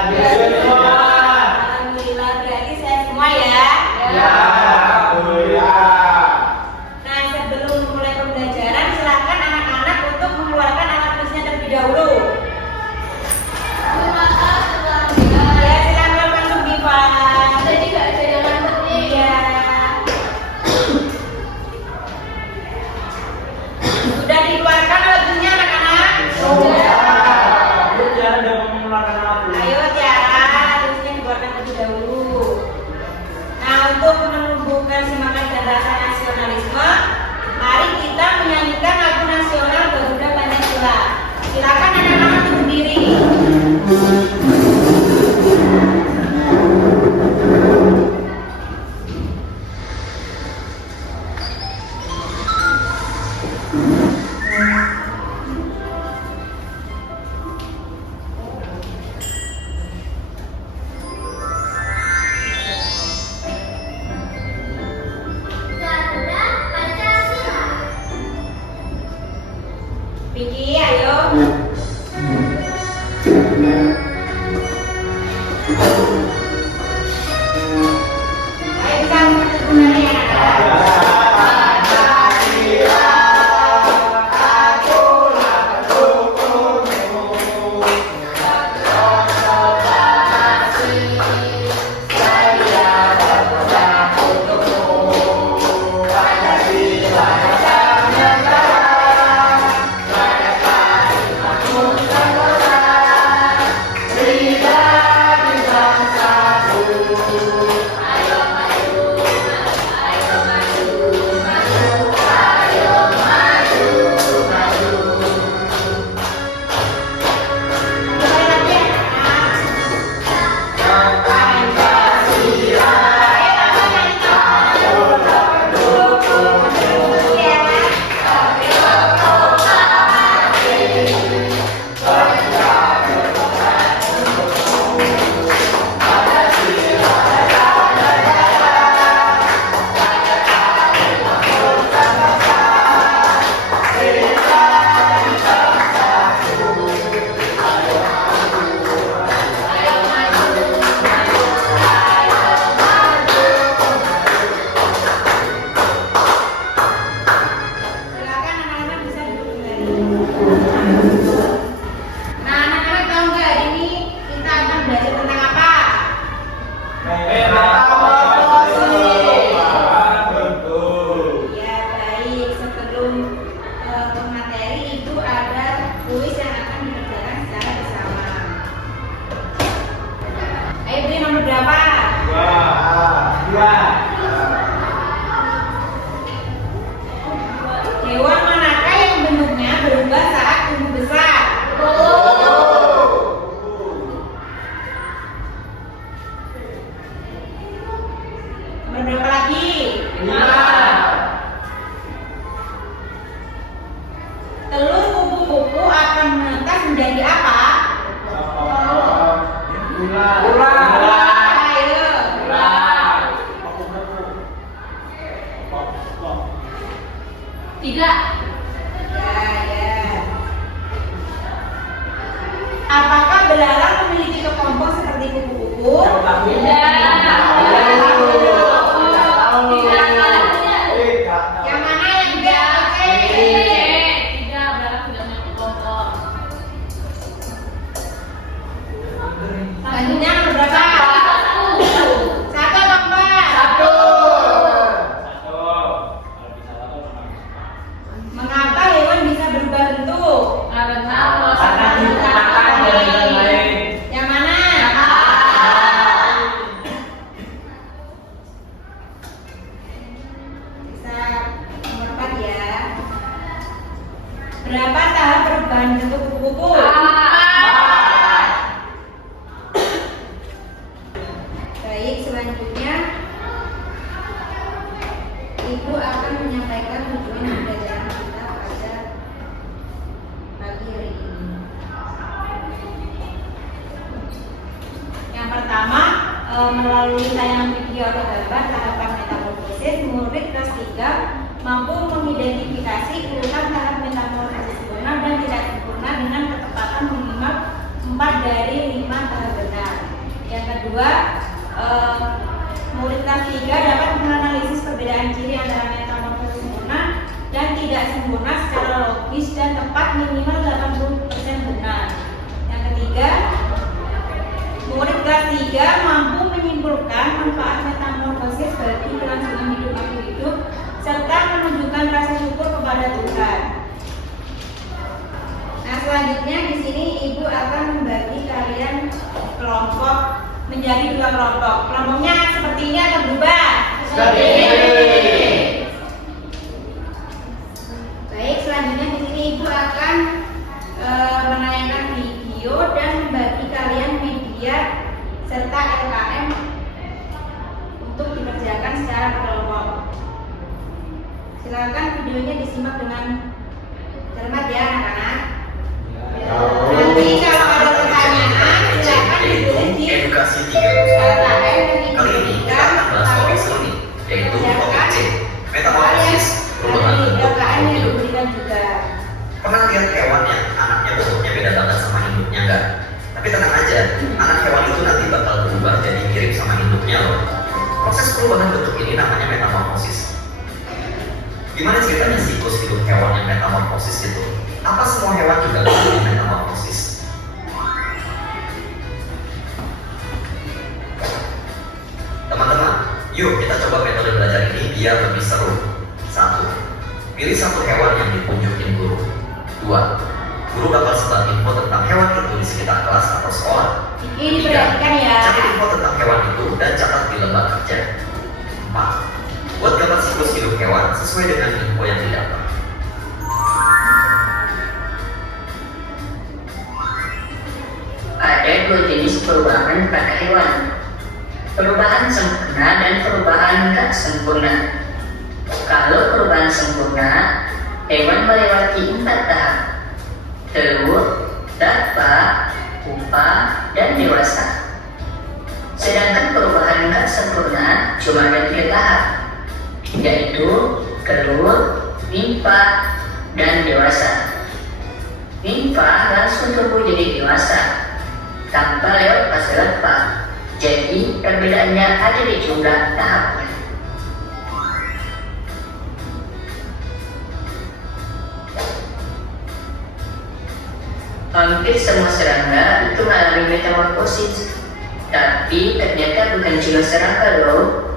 Alhamdulillah, berarti sehat semua ya. Ya, alhamdulillah. Nah, sebelum mulai pembelajaran, silakan anak-anak untuk mengeluarkan alat tulisnya terlebih dahulu. Ya, silakan masuk Diva. Jadi nggak ada yang nganterin. Iya. Sudah dikeluarkan alat tulisnya anak-anak? Ayo Tiara, tulisnya dikeluarkan terlebih dahulu. Nah, untuk menumbuhkan semangat dan rasa nasionalisme, mari kita menyanyikan lagu nasional Garuda Pancasila. Silakan anak-anak untuk berdiri. Garuda Pancasila. Vicky, ayo. Ayo kita mulai ya. Mulai lagi ya. Pancasila. Ayo dukung ya. Silakan anak-anak bisa duduk kembali. Nah, anak-anak tahu nggak hari ini kita akan belajar tentang apa? Ya baik, sebelum ke materi itu ada kuis yang akan dikerjakan secara bersama. Ayo beri nomor berapa? Hewan manakah yang bentuknya berubah saat tumbuh besar? Nomor berapa lagi? Telur kupu-kupu akan menetas menjadi apa? Ayo. Tidak. Ya. Apakah belalang memiliki kepompong seperti kupu-kupu? Yang mana yang tidak pakai? Selanjutnya nomor berapa? Satu atau empat? Mengapa hewan bisa berubah bentuk? Yang mana? Bisa nomor 4 ya. Berapa tahap perubahan bentuk kupu-kupu? Baik, selanjutnya Ibu akan menyampaikan tujuan pembelajaran kita pada pagi hari ini. Yang pertama, melalui tayangan video atau gambar tahapan metamorfosis, murid kelas 3 mampu mengidentifikasi urutan tahap metamorfosis sempurna dan tidak sempurna dengan ketepatan minimal 4 4 dari 5 telah benar. Yang kedua, murid kelas 3 dapat menganalisis perbedaan ciri antara metamorfosis sempurna dan tidak sempurna secara logis dan tepat minimal 80% benar. Yang ketiga, murid kelas 3 mampu menyimpulkan manfaat metamorfosis bagi kelangsungan hidup makhluk hidup serta menunjukkan rasa syukur kepada Tuhan. Nah, selanjutnya di sini Ibu akan membagi kalian kelompok menjadi 2 kelompok. Kelompoknya seperti ini atau berubah? Seperti ini. Baik, selanjutnya di sini Ibu akan menayangkan video dan membagi kalian media serta LKM untuk dikerjakan secara kelompok. Silakan videonya disimak dengan cermat ya anak-anak. Nanti kalau ada pertanyaan silakan ditulis di Edukasi 3. LKM yang Kali ini kita akan bahas topik seni, yaitu topik C, metamorfosis, perubahan bentuk LKM yang hidup. diberikan juga. Pernah lihat hewan yang anaknya bentuknya beda banget sama induknya enggak? Tapi tenang aja, anak hewan itu nanti bakal berubah jadi mirip sama induknya loh. Proses perubahan bentuk ini namanya metamorfosis. Gimana ceritanya siklus hidup hewan yang metamorfosis itu? Apa semua hewan juga mengalami metamorfosis? Teman-teman, yuk kita coba metode belajar ini biar lebih seru. 1. Pilih satu hewan yang ditunjukin guru. 2. Guru bakal sebar info tentang hewan itu di sekitar kelas atau sekolah. Ini diperhatikan ya. Cari info tentang hewan itu dan catat di lembar kerja. 4. Buat gambar siklus hidup hewan sesuai dengan info yang didapat. Ada 2 jenis perubahan pada hewan. Perubahan sempurna dan perubahan tak sempurna. Kalau perubahan sempurna, hewan melewati 4 tahap: telur, larva, pupa, dan dewasa. Sedangkan perubahan tak sempurna cuma ada 3 tahap, yaitu telur, nimfa, dan dewasa. Nimfa langsung tumbuh jadi dewasa tanpa lewat fase larva. Jadi perbedaannya ada di jumlah tahapan. Hampir semua serangga itu mengalami metamorfosis, tapi ternyata bukan cuma serangga loh.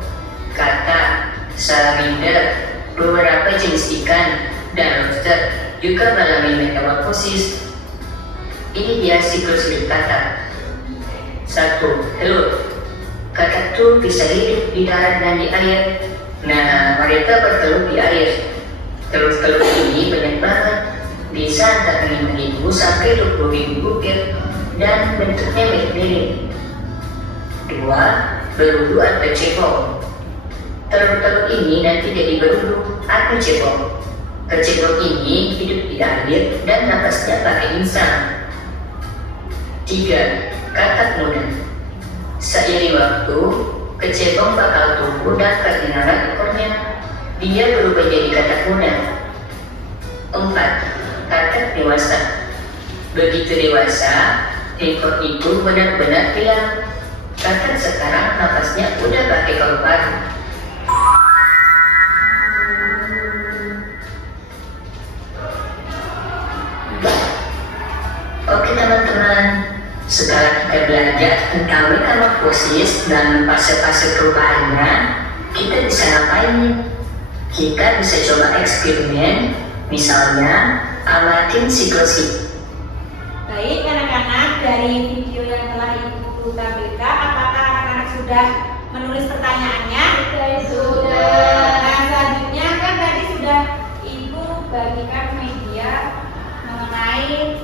Kata salamander, beberapa jenis ikan, dan lobster juga mengalami metamorfosis. Ini dia siklus hidup kata. 1. Telur. Kakak tuh bisa hidup di darat dan di air. Nah, mereka bertelur di air. Telur-telur ini banyak banget, bisa antara 5.000 sampai 20.000 butir, dan bentuknya mirip-mirip. 2. Berudu atau cebong. Telur-telur ini nanti jadi berudu atau cebong. Kecebong ini hidup di air dan napasnya pakai insang. 3. Katak muda. Seiring waktu, kecebong bakal tumbuh dan perkenalan ekornya. Dia berubah jadi katak muda. 4. Katak dewasa. Begitu dewasa, ekor itu benar-benar hilang. Katak sekarang napasnya udah pakai paru-paru. Oke teman-teman, setelah kita belajar tentang metamorfosis dan fase-fase perubahannya, kita bisa ngapain? Kita bisa coba eksperimen, misalnya amatin siklus hidup. Baik anak-anak, dari video yang telah Ibu tampilkan, apakah anak-anak sudah menulis pertanyaannya? Sudah. Nah, selanjutnya kan tadi sudah Ibu bagikan media mengenai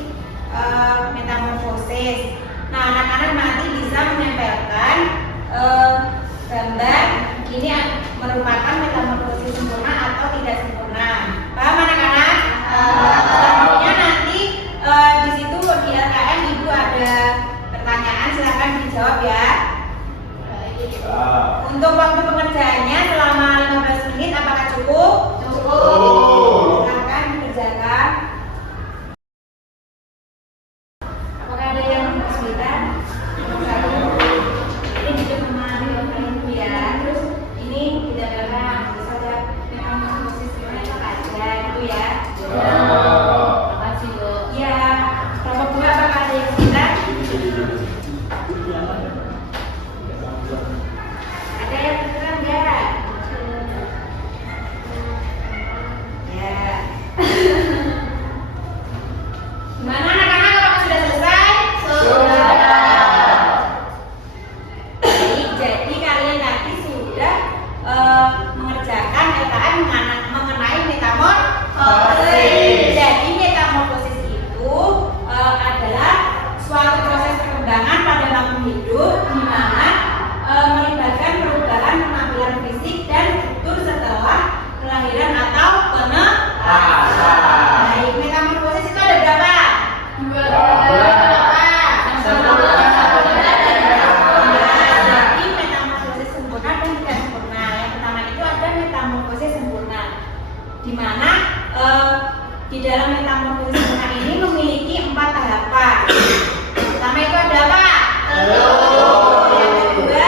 metamorfosis. Nah, anak-anak nanti bisa menempelkan gambar ini merupakan metamorfosis sempurna atau tidak sempurna. Paham anak-anak? Selanjutnya nanti di situ di LKM Ibu ada pertanyaan, silakan dijawab ya. Untuk waktu pengerjaannya selama 15 menit apakah cukup? Cukup. Silakan dikerjakan. dalam metamorfosis sempurna ini memiliki 4 tahapan. Pertama itu ada apa? Telur. Yang kedua, yang ketiga,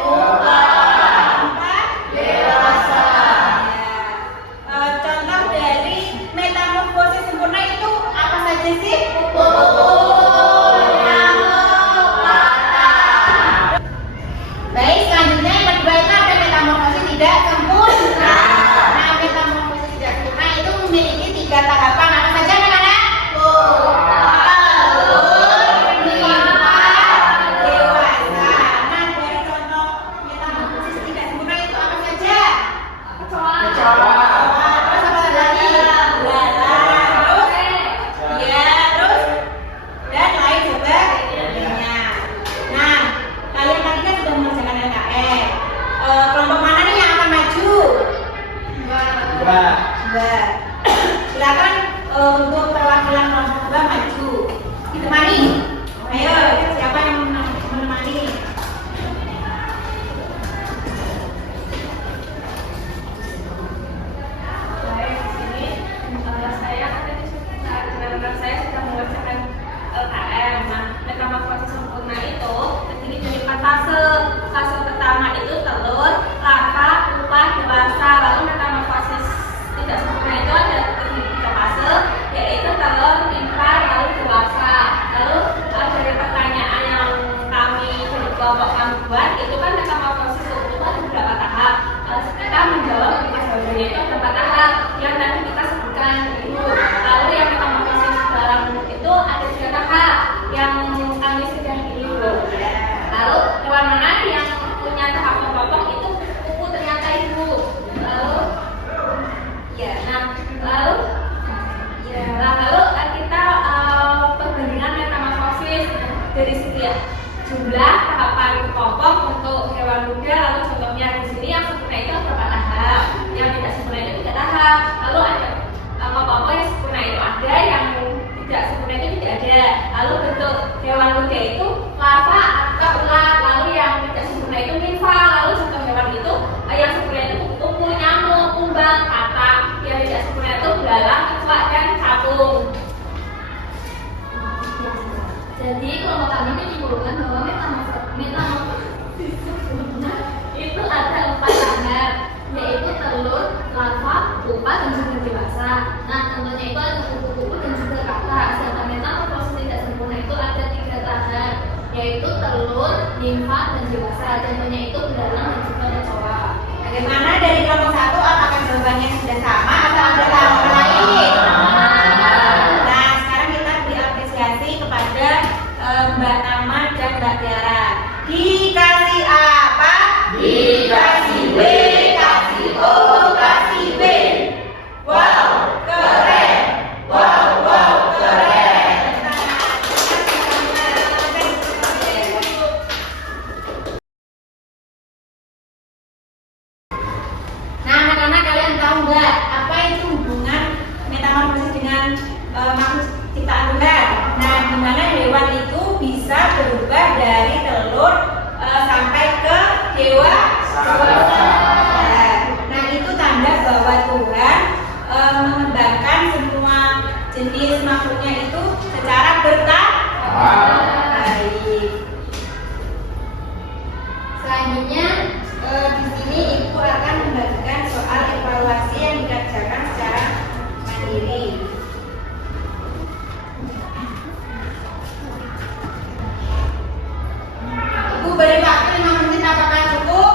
keempat, dewasa. Ya. Contoh dari metamorfosis sempurna itu apa saja sih? Baik, selanjutnya yang kedua itu ada metamorfosis tidak sempurna. Nah, metamorfosis tidak sempurna itu memiliki 3 tahapan. Apa saja anak-anak? Dewasa. Nah, dari contoh metamorfosis tidak sempurna itu apa saja? Terus apa lagi? Terus? Ya, terus? Dan lain sebagainya. Nah, kalian tadi kan sudah mengerjakan LKM. Kelompok mana nih yang akan maju? Mbak. Silakan untuk perwakilan kelompok 2 maju. Ditemani. Ayo, siapa yang menemani? Saya sudah mengerjakan LKM. Nah, metamorfosis sempurna itu terdiri dari 4 fase. Fase pertama itu telur, larva, pupa, dewasa. Lalu metamorfosis tidak sempurna itu ada terdiri 3 fase, yaitu telur, nimfa, lalu dewasa. Lalu dari pertanyaan yang kami dari kelompok kami buat, itu kan metamorfosis itu ada beberapa tahap. Kita menjawab ketika jawabannya itu ada 4 tahap yang tadi kita sebutkan itu. Lalu yang metamorfosis dalam itu ada 3 tahap yang kami sudah itu. Lalu hewan mana yang punya tahap memotong itu kuku ternyata ibu. Lalu ya, lalu kita perbandingan metamorfosis dari segi jumlah tahapan kelompok untuk hewan muda. Lalu contohnya di sini yang sempurna itu berapa tahap, yang tidak sempurna itu 3 tahap. Lalu ada kelompok yang sempurna itu ada, yang tidak sempurna itu tidak ada. Lalu bentuk hewan muda itu larva atau ular. Lalu yang tidak sempurna itu nimfa. Lalu contoh hewan itu yang sempurna itu kuku, nyamuk, kumbang, katak. Yang tidak sempurna itu belalang, iwak, dan capung. Jadi kelompok kami menyimpulkan bahwa metamorfosis sempurna itu ada 4 tahap, yaitu telur, larva, pupa, dan juga dewasa. Nah, contohnya itu ada kuku-kuku dan juga katak. Sedangkan metamorfosis tidak sempurna itu ada 3 tahap, yaitu telur, nimfa, dan dewasa. Contohnya itu belalang dan juga kecoa. Bagaimana dari kelompok 1? Apakah jawabannya sudah sama atau ada tambahan lain? Nah, sekarang kita beri apresiasi kepada Mbak Tama dan Mbak Tiara. Dikasih apa? Dikasih B, kasih O, kasih B. Wow, keren. Wow, keren. Nah, anak-anak, kalian tahu nggak apa itu hubungan metamorfosis dengan makhluk ciptaan Tuhan? Nah, di mana hewan itu bisa berubah dari telur sampai ke dewasa. Nah, itu tanda bahwa Tuhan mengembangkan semua jenis makhluknya itu secara baik. Selanjutnya di sini Ibu akan membagikan soal evaluasi yang dikerjakan secara mandiri. Ibu beri waktu 5 menit, apakah cukup?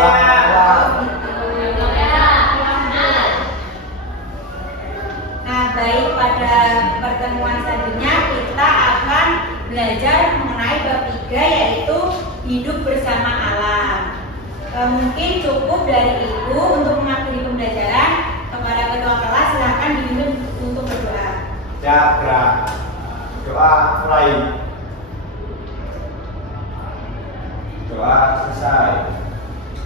Nah, baik, pada pertemuan selanjutnya kita akan belajar mengenai bab 3, yaitu hidup bersama alam. Mungkin cukup dari itu untuk mengakhiri pembelajaran. Kepada ketua kelas silakan dipimpin untuk berdoa. Ya, gerak. Doa mulai. Doa selesai.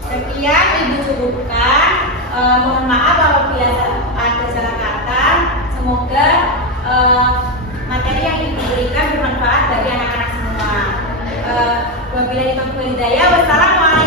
Sekian Ibu cukupkan. Mohon maaf apabila ada salah kata. Semoga materi yang Ibu berikan bermanfaat bagi anak-anak semua. Wabillahi taufiq wal hidayah. Wassalamualaikum.